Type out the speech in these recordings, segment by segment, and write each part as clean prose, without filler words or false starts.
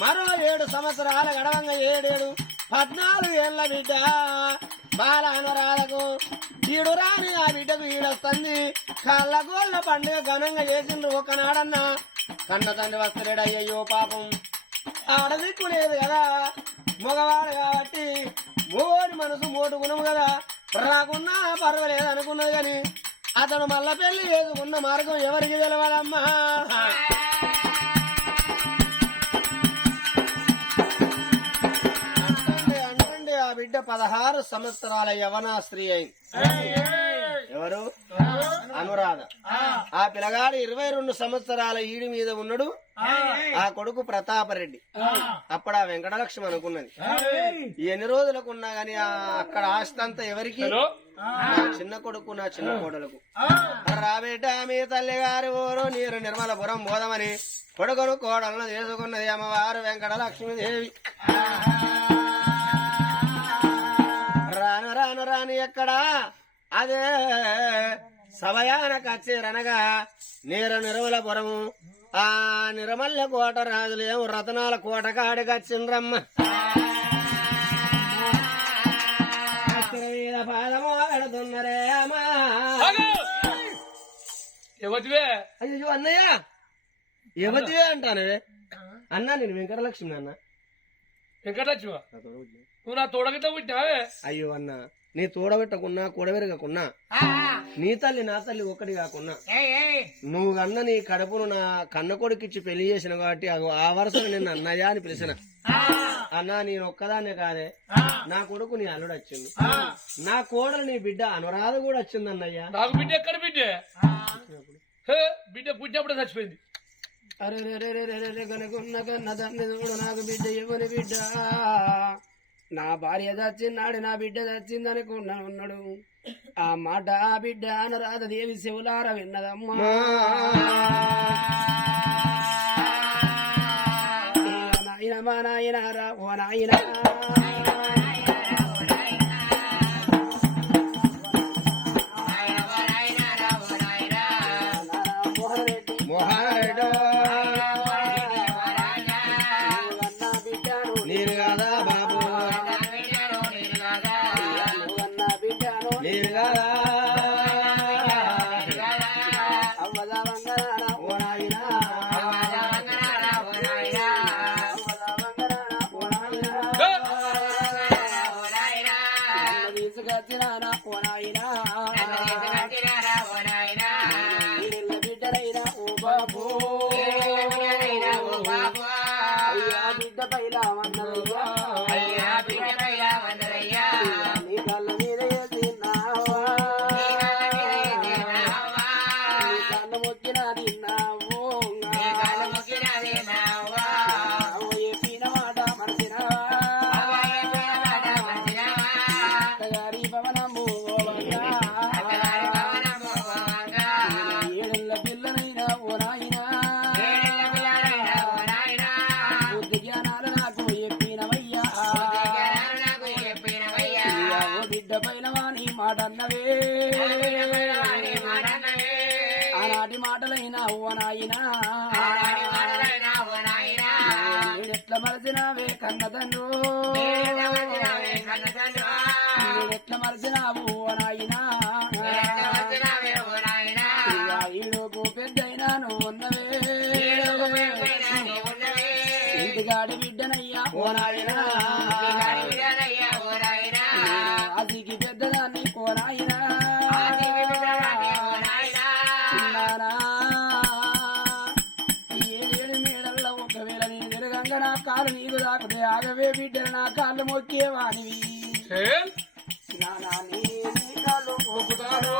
మరో 7 సంవత్సరాల గడవంగా 14 ఏళ్ల బిడ్డ బాల అనురాధకు ఈడు రాని ఆ బిడ్డకు ఈడొస్తుంది. కళ్ళగోళ్ళ పండుగ ఘనంగా చేసిండ్రు. ఒకనాడన్నా కన్న తండ్రి వస్తలేడు. అయ్యయ్యో పాపం ఆడదిక్కు లేదు కదా, మగవాడు కాబట్టి మోడి మనసు మోటు గుణము కదా, రాకున్నా పర్వాలేదు అనుకున్నది. కానీ అతను మళ్ళా పెళ్లి చేసుకున్న మార్గం ఎవరికి తెలవాలమ్మా. అంటే ఆ బిడ్డ 16 సంవత్సరాల యవనా స్త్రీ అయింది. ఎవరు? అనురాధ. ఆ పిల్లగాడు 22 సంవత్సరాల ఈడి మీద ఉన్నాడు. ఆ కొడుకు ప్రతాపరెడ్డి. అప్పుడు ఆ వెంకటలక్ష్మి అనుకున్నది, ఎన్ని రోజులకున్నా గాని అక్కడ ఆస్తి అంతా ఎవరికి? నా చిన్న కొడుకు, నా చిన్న కోడలకు. రాబేట మీ తల్లి గారు ఊరు నీరు నిర్మలపురం బోధమని కొడుకును కోడలను చేసుకున్నది అమ్మవారు వెంకటలక్ష్మీదేవి. రాను రాను రాని ఎక్కడా అదే సమయానికి వచ్చేరనగా నీరు నిర్మలపురము. ఆ నిర్మల్ల కోట రాజులు ఏమో రతనాల కోట కాడికి వచ్చిండ్రమ్మ. మీద పాదము పెడుతున్నరే అమ్మా. అయ్యో అన్నయ్య యువతివే అంటానే అన్నా. నేను వెంకటలక్ష్మి అన్న. వెంకటలక్ష్మి నువ్వు నా తోడగిత పుట్టినావే. అయ్యో అన్న, నీ తోడబెట్టకున్నా కూడబెరగకున్నా, నీ తల్లి నా తల్లి ఒక్కటి కాకున్నా, నువ్వు కన్న నీ కడుపును నా కన్న కొడుకిచ్చి పెళ్లి చేసిన కాబట్టి ఆ వరుసను నిన్ను అన్నయ్య అని పిలిచిన. అన్నా నేను ఒక్కదాన్నే కాదే, నా కొడుకు నీ అల్లుడు వచ్చింది, నా కోడలు నీ బిడ్డ అనురాధ కూడా వచ్చింది అన్నయ్య. నాకు బిడ్డ ఎక్కడ బిడ్డ? బిడ్డ పుట్టినప్పుడే చచ్చిపోయింది. అరే కనుకున్న కన్న తండ్రి చూడు, నాకు బిడ్డ ఎవరి బిడ్డ? నా భార్య చచ్చిన్నాడు, నా బిడ్డ చచ్చింది అనుకున్నా ఉన్నాడు. ఆ మాట ఆ బిడ్డ అనురాధ దేవి శివులార విన్నదమ్మా. నాయన మా నాయన రా ఓ నాయన. నేను కాదా బాబు, నేను కాదా అవ్వదా వంగరాన ఓ నాయన, తీసుకొచ్చినానా ఓ నాయన, బిడ్డలైనా ఓ బాబు, అయ్యా బిడ్డ పైలా వన్నదయ్యా, నీ కళ్ళ మీద తిన్నావా, నీ కళ్ళ మొక్కిన తిన్నావు, చెప్పిన మాట మనసినవా, అత్తగారి భవనము ఏడెళ్ళ పిల్లనైనా ఓ నాయనా, బుద్ధి జ్ఞానాలు నాకు చెప్పినవయ్యా, ఓ బిడ్డ పైన వాణి మాట అన్నవే, ఆనాటి మాటలైనా ఓ నాయనా, నేనెట్ల మరచినావే కన్న తండ్రు, నేనెట్ల మరచినావు ఓ నాయనా, ఈలోపు పెద్దయినా నువ్వు ఉన్నవే, ఇంటికాడి బిడ్డనయ్యా ఓ నాయనా, అదికి పెద్దదాన్ని ఓ నాయనా, ఏడు మేడల్లో ఒకవేళ నేను తిరగంగా నా కాలు నీకు దాకుతే ఆగవే బిడ్డలు నా కాళ్ళు మొక్కేవానివి, నానా నీ కాళ్ళు మొక్కుతాను,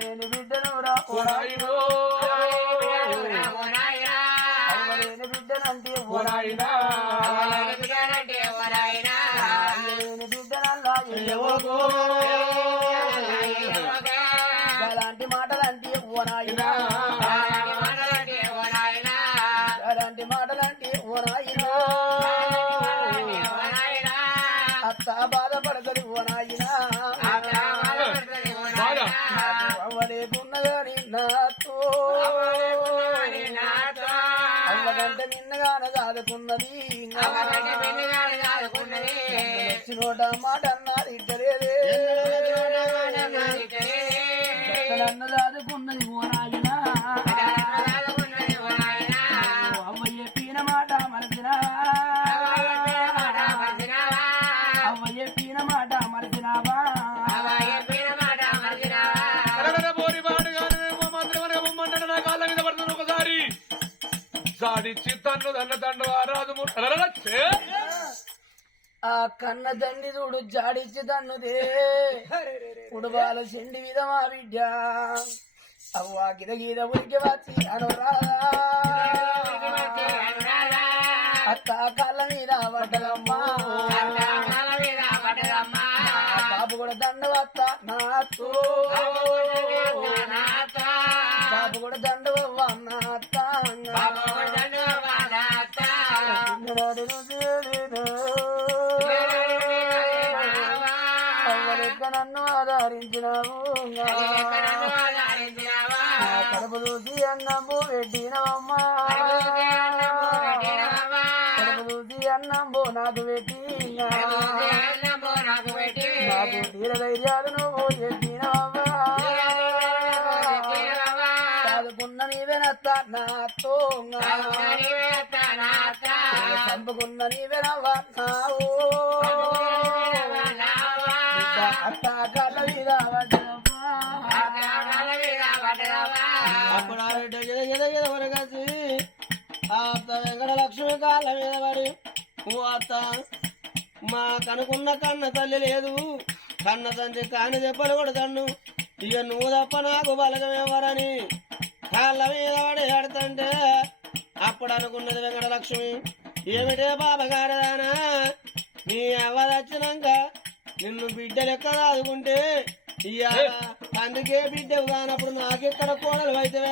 నేను బిడ్డను రా ఓ నాయనో, నేను బిడ్డనంటే ఓ నాయనా, నేను బిడ్డనల్లా ఎయ్యవోగో, అలాంటి మాటలంటే ఓ నాయనా, అలాంటి మాటలంటే ఓ నాయనా, అత్త బాధపడతది ఓ నాయనా, గాని నాతో అమ్మకంటే నిన్నగానే దాదుకున్నది నోట మాట అన్నది ఇద్దరేదే నన్ను దాదుకున్నది ఓ నాయనా అవ్వ చెప్పిన మాట మరచినా అవ్వ చెప్పిన మాట మరచినావా ఒకసారి సాడిచ్చి తన్ను దన్న తండ్రి రాజు ఆ కన్న తండ్రి చూడు జాడిచ్చి తన్నుదే కుడుబాల చెండి విధమా బిడ్డ అవ్వా గిద గీద ఉరికి వచ్చి అనురాధా అత్త కాళ్ళ మీద పడ్డదమ్మా బాబు కూడా దండవత్త నాతో బాబు కూడా దండవవ్వ నాత్త అవ్వలెక్క నన్ను ఆధారించినావు కడుపు చూసి అన్నము పెట్టినవమ్మా కడుపు చూసి అన్నము నాకు పెట్టి నాకు తీర ధైర్యాలు నువ్వు చెప్పినవమ్మా చదువుకున్న నీవెనత్త నాతో చంపుకున్న నీవెనవ్వ నావు అత్త కళ్ళ మీద అప్పుడు ఆ బిడ్డ గిద వరగసి ఆ అత్త వెంకట లక్ష్మి కాళ్ళ మీద పడి ఓ అత్త మా కనుకున్న కన్న తల్లి లేదు కన్న తండ్రి కాని దెబ్బలు కొడతాను ఇక నువ్వు తప్ప నాకు బలగం ఎవరని కాళ్ళ మీద పడి ఆడుతుంటే అప్పుడు అనుకున్నది వెంకట లక్ష్మి ఏమిటే బాబగారదానా నీ అవ్వ వచ్చినాక నిన్ను బిడ్డ లెక్క దాదుకుంటే ఇవాళ అందుకే బిడ్డ కానప్పుడు నాకెక్కడ కోడలు అయితే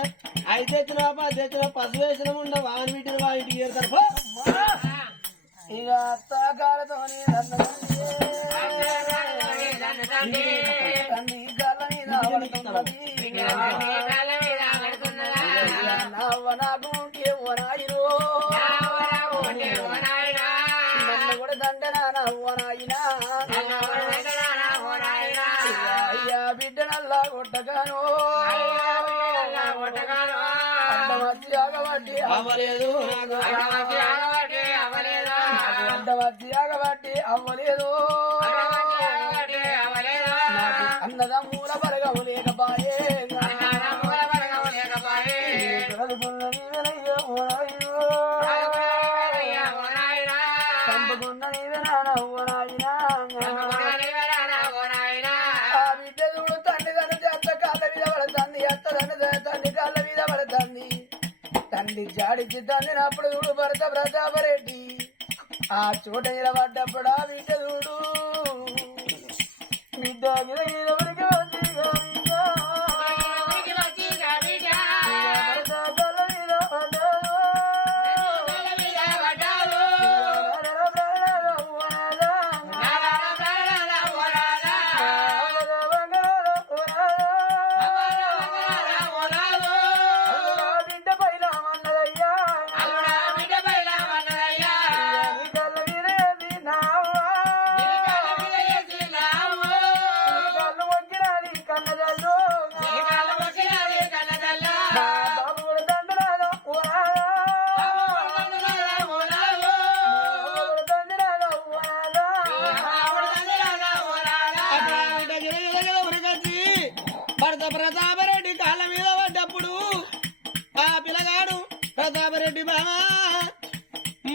తెచ్చిన పసు వేసిన ఉండ వాని బిడ్డ వా ఇంటికి చేరుతారు ఇక అత్త కాలతోని తన్ని కళ్ళ మీద పడుతున్నది నవ్వ నాకు ఏవో నాయనో నన్ను కూడా దండనా నవ్వ నాయనా అయ్యా బిడ్డ నల్లా కొట్టగాను అంత మధ్య ఆగబట్టి అవ్వలేదు అంత మధ్య ఆగబట్టి అవ్వలేదు నాకు అన్నదమ్ముల బలగము లేకపాయే చంపుకున్న నీవెనా ఓనాయినా ఆ బిడ్డ చూడు తండ్రి తన అత్త కాళ్ళ మీద పడుతుంది అత్త తండ్రి కాళ్ళ మీద పడుతుంది తండ్రి జాడిచ్చి తండ్రిని అప్పుడు చూడు భరత ప్రతాపరెడ్డి ఆ చోట నిలబడ్డప్పుడు ఆ బిడ్డ చూడు బిడ్డ మీద మీద ఉరికి వచ్చి భరత కాళ్ళ మీద పడ్డాడు బిడ్డ పైన అన్నదయ్యా కళ్ళ మీద నావా కళ్ళు మొక్కినాది కన్నదల్లు బాబు కూడా దండరాదా దండరాదా ఉరకచ్చి భర్త ప్రతాపరెడ్డి కాళ్ళ మీద పడ్డప్పుడు ఆ పిల్లగాడు ప్రతాపరెడ్డి బామా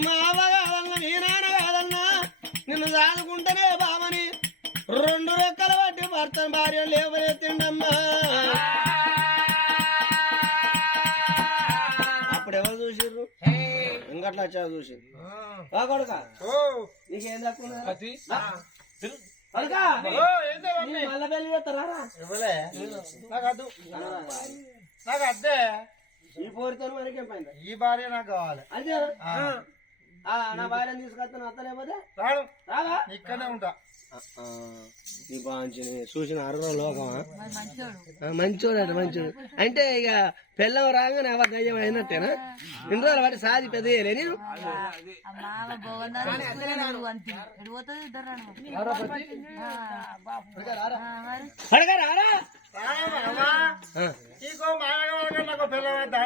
మా అవ్వ కాదన్నా నీ నాన్న కాదన్నా నిన్ను సాదుకుంటేనే బామని 2 రెక్కలు పట్టి భర్త భార్య లేవనెత్తిండమ్మా అప్పుడు ఎవరు చూసిర్రు ఇంకట్లా వచ్చా చూసిర్రు ఆ కొడుక నీకేం తక్కువ అతి కొడుక మళ్ళా పెళ్లి చేస్తారా నాకు అద్దే ఈ పోరితో మనకేం పైన ఈ భార్య నాకు కావాలి అదే నా భార్యను తీసుకొస్తాను అత్తలేకపోతే రాడు రాగా ఇక్కడనే ఉంటా. ఈ బాంచిని చూసిన అర్ర లోకమా మంచోడు మంచోడు అంటే ఇక పెళ్ళం రాగానే అవ దయ్యం అయినట్టేనా ఇన్ని రోజులు వాటి సాది పెద్ద చేయలే నేను అడగా రారా నీకో మాయగా నాకు పిల్లవాడే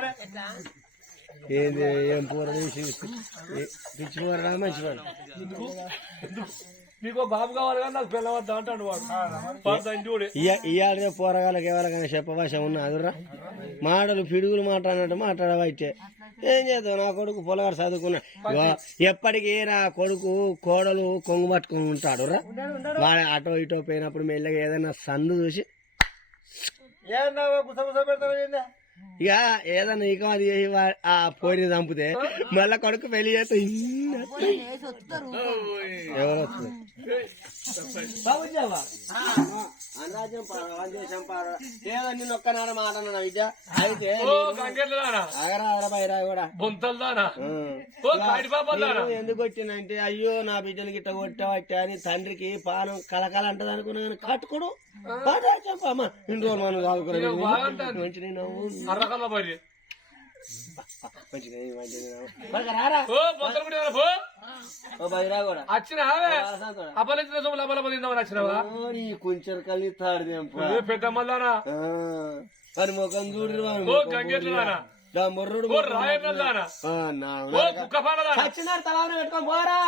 ఏంది ఏం పూర పిచ్చి పూర మంచి వాడు నీకో బాబు కావాలి కానీ నాకు పిల్లవద్దా అంటాడు వాడు. ఇవాళ పోరగాళ్ళకి ఎవరికైనా చెప్పవాసం ఉన్నా అదురా మాటలు పిడుగులు మాట్లాడినట్టు మాట్లాడవైతే ఏం చేద్దాం నా కొడుకు పొలగాడు చదువుకున్నా ఎప్పటికీ నా కొడుకు కోడలు కొంగు పట్టుకుని ఉంటాడు రా వాడు అటో ఇటో పోయినప్పుడు మెల్లగా ఏదైనా సందు చూసి ఏమన్నా గుసగుస పెడతావు ఇక ఏదన్నా ఇక అది ఆ పోయిన చంపితే మళ్ళా కొడుకు పెళ్లి చేస్తే ఎవరు వస్తుంది ఏదో నిన్న ఒక్కనాడు మాట్లాడినా విద్య అయితే అగరా కూడా ఎందుకు వచ్చిందంటే అయ్యో నా బిడ్డని గిట్ట కొట్టవచ్చా అని తండ్రికి పానం కలకల అంటది అనుకున్నా కానీ కట్టుకోడు చెప్పమ్మా ఇన్ని రోజులు మనం చదువుకున్నాను కొంచెం కలిగి తాడు పెద్దమ్మలానా అని ముఖం చూడు మొర్రుడు వచ్చినారు తల పెట్టుకొని పోరా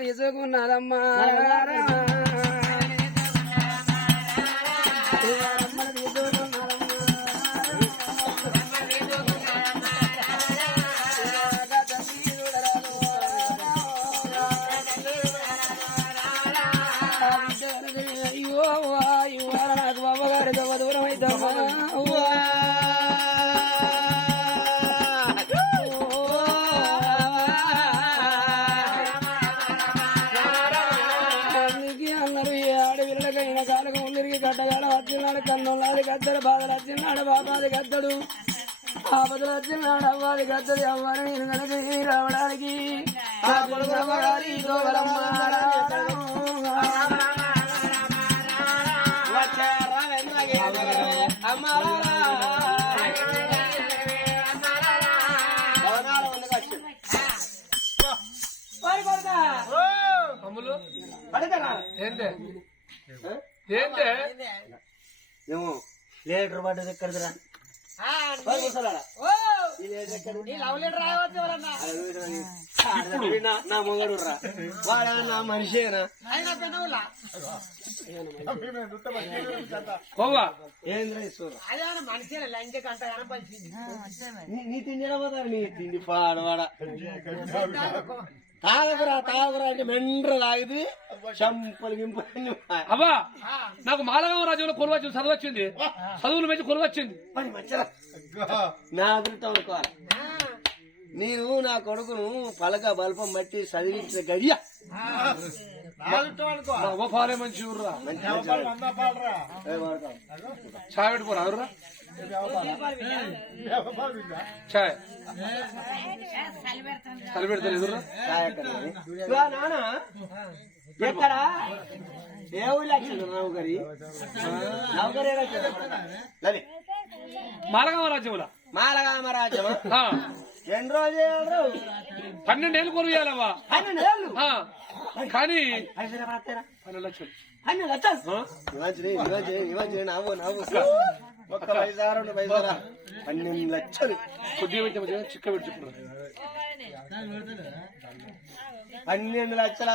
తీసుకున్నదమ్మా అయ్యో ఇవాళ నాకు బాబగారు దూరం అవుతామా కట్టగాడ వచ్చినాడు కన్నులాది గద్దడు బాధలు వచ్చినాడు బాబాది గద్దడు ఆపదలు వచ్చినాడు అవ్వాలి గద్దడి అవ్వాలి నేను కనుక రావడానికి ఏంటే ఏంటే మేము లీటర్ పడ్డది ఎక్కడిదిరా నా మొగడు రా వాడా నా మనిషేనా ఏంద్రా నీ తిండి పోతారు నీ తిండి పాడవాడా తాగకురా అంటే మెండ్ర తాగితే చంపలు గింపలు అవ్వా నాకు మాలగామ రాజ్యంలో కొలువ వచ్చింది చదువు వచ్చింది చదువులు మంచి కొలువ వచ్చింది పని మంచిరా నా అదృష్టం అనుకోవాలి నేను నా కొడుకును పలక బల్పం బట్టి చదివించిన గడియ పాలే మంచి ఊర్రా చాయ్ పెట్టుకోరా ఎవరురా చాయ్ చలి పెడతారు ఎదురురా నానా ఎక్కడా ఏ ఊళ్ళో వచ్చింది నౌకరి నౌకరి మాలగామ రాజ్యంలో మాలగామ రాజ్యమా ఎన్ని రోజులు 12 ఏళ్ళు కొలువు ఇవ్వాలవ్వా 12 ఏళ్ళు కానీ 12 లక్షలు 12 లక్షలు నవ్వు ఒక్క పైసారా 12 లక్షలు కొద్దిగా చిక్క పెట్టుకున్నారు 12 లక్షలు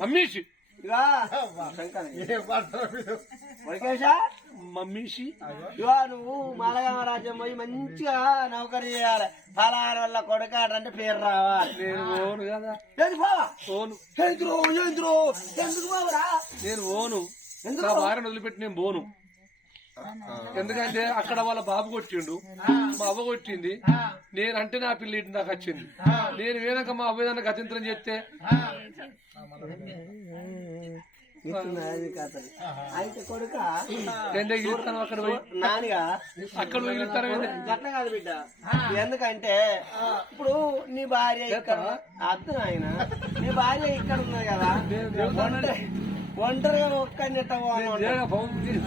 మమ్మీషి మమ్మీషి ఇవా నువ్వు మాలగామ రాజ్యం పోయి మంచిగా నౌకరీ చేయాలి పలారు వల్ల కొడుకాడంటే పేరు రావాలి నేను ఓను కదా ఓను ఎందుకు బాబురా నేను ఓను నా భార్యను వదిలిపెట్టి నేను పోను ఎందుకంటే అక్కడ వాళ్ళ బాబు కొట్టిండు మా అవ్వ కొట్టింది నేనంటే నా పిల్ల ఇంటి దాకా వచ్చింది నేను వేనక మా అవ్వేదన్నా గతింతరం చేస్తే ఇస్తున్నది కథలు. అయితే కొడుక ఎందుకు ఇస్తాను అక్కడ పోయి నానిగా అక్కడ పోయి ఇస్తాను గట్ల కాదు బిడ్డ. ఎందుకంటే ఇప్పుడు నీ భార్య ఇక్కడ అర్థం ఆయన నీ భార్య ఇక్కడ ఉన్నది కదా, ఒంటరిగా ఒక్కడిని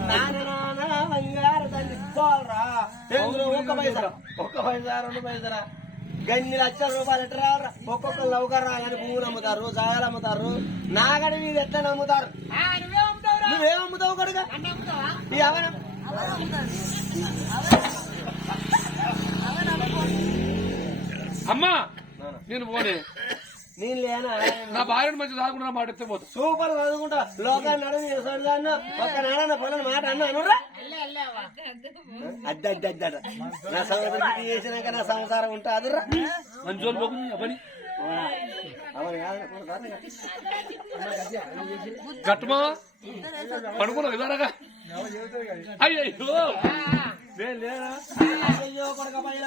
నాన్న బంగారు తల్లి పోవాలరా. ఒక్క పైసా 2 పైసరా గన్ని లక్షల రూపాయలు ఎట్లా రావరా. ఒక్కొక్కరు లౌకర్ రాగానే భూములు అమ్ముతారు, జాగాలు అమ్ముతారు. నాగడి మీద ఎట్లా నమ్ముతారు? నువ్వేం అమ్ముతావు కడుగా అమ్మా నేను పోనే. నేను లేనా నా భార్యను మంచి దాకుండా మాట ఎత్తే పోతా. సూపర్ చదువుకుంటా లోకాన్ని నడని ఒక్క నాడన్న పొలని మాట అన్నా అనురా. అద్దద్దద్ద నా సంవత్సరం చేసినాక నా సంసారం ఉంటా అదురా. మంచి వాళ్ళు పోకుండా పని అవును కాదు గట్టుమా పడుకున్నావు ఇదారగా. అయ్యో అయ్యో కొడక పైన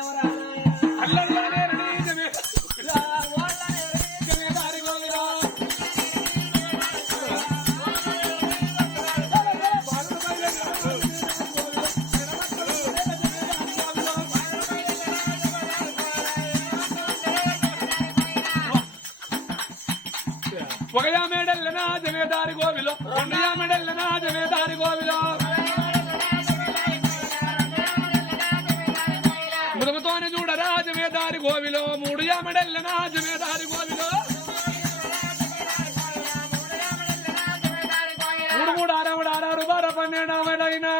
ఒకయా మెడల్లనా జమేదారి గోవిలో, రెండయా మెడల్లనా జమేదారి గోవిలో, ముదముతోనే చూడరా జమేదారి గోవిలో, 3 మెడల్లనా జమేదారి గోవిలో, 3 6 12 మెడైనా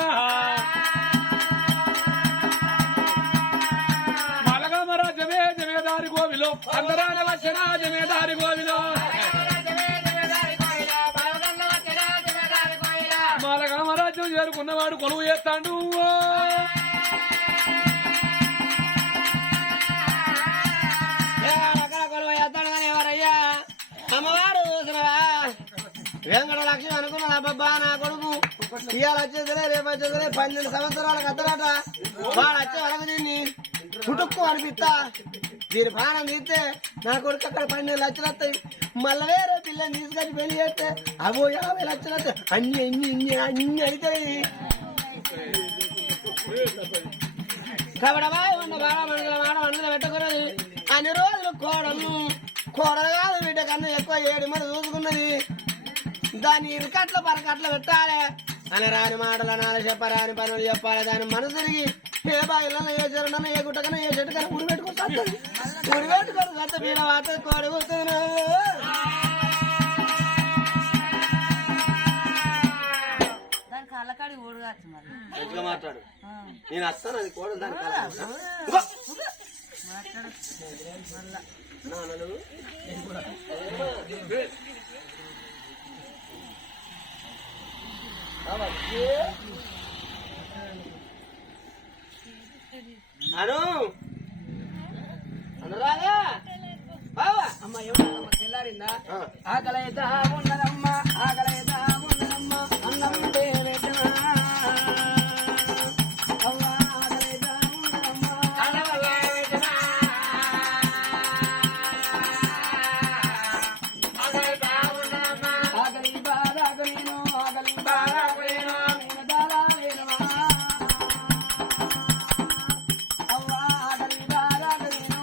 మలగమరా జమేదారి గోవిలో, అందరాల వచ్చిన జమేదారి గోవిలో, మాలగామరాజ్యం చేరుకున్నవాడు కొలువు చేస్తాడు. కొలువు చేస్తాడు కానీ ఎవరయ్యా అమ్మవారు వెంకట లక్ష్మి అనుకున్నది. అబ్బబ్బా నా కొడుకు ఇవాళ వచ్చేసరే రేపు వచ్చేసరే 12 సంవత్సరాలకు అత్తరాట. వాడు వచ్చే వరకు దీన్ని పుట్టుక్కు అనిపిస్తా. దీని ప్రాణం తీస్తే నా కొడుకు అక్కడ 12 లక్షలు వస్తాయి. మళ్ళీ వేరే పిల్లని తీసుకొచ్చి పెళ్లి చేస్తే అవో 50 లక్షలు వస్తాయి. అన్ని అడితాయి. కబడబాయి ఉన్న బాగా మనసులో పెట్టుకున్నది. అన్ని రోజులు కోడలు కాదు బిడ్డ కన్నా ఎక్కువ 7 మంది చూసుకున్నది. దాన్ని ఇరుకట్ల పరకట్ల పెట్టాలి అని రాని మాటలు అనాలి, చెప్పరాని పనులు చెప్పాలి. దాని మనసు తిరిగి ఏ బాయిలన్నా ఏ చెరుడన్నా ఏ గుట్టకన్నా ఏ చెట్టు కన్నా ఉడి పెట్టుకుంటుంది. ఉడి పెట్టుకొని కొత్త పీల వాత కోడి కూర్చున్నా ఎట్లా మాట్లాడు. నేను వస్తాను అది కోడలు దాని అను అనురాగా అమ్మ ఏమన్నా తెల్లారిందా? ఆకలైతా ఉన్నదమ్మా ఆకలైతా ఉన్నదమ్మా అన్నం పెట్టనా అవ్వా ఆకలైతా ఉన్నదమ్మా ఆకలి బాధ ఆకలిను ఆకలి బాధ ఆకలిను నేను దాదా లేనమా అవ్వా ఆకలి బాధ ఆకలిను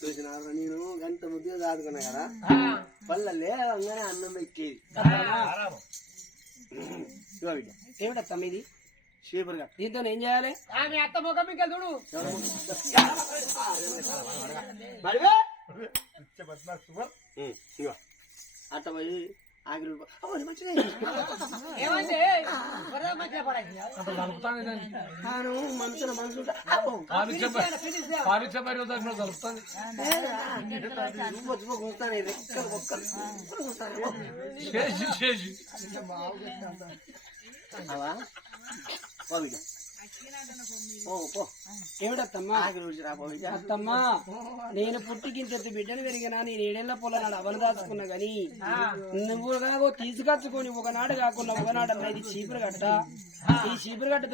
చూసినారు. నేను గంట ముద్దుగా దాదుకున్నా కదా పళ్ళ లేవంగానే అన్నం ఎక్కేది. ఏమిటా ఇది షేపర్ గా దీంతో ఏం చేయాలి? అత్త ముఖం ఇంకా చూడు. అట్ట పోయి ఆగిరి మంచిగా మనసులో మనసు ఏమిటమ్మా అత్తమ్మా నేను పుట్టికింత బిడ్డను పెరిగినా నేను 7 ఏళ్ల పొల నాడు అవలు దాచుకున్నా గాని నువ్వు తీసుకొచ్చుకొని ఒకనాడు కాకుండా ఒకనాడు అన్నది చీపురు గట్ట. ఈ చీపురు గట్ట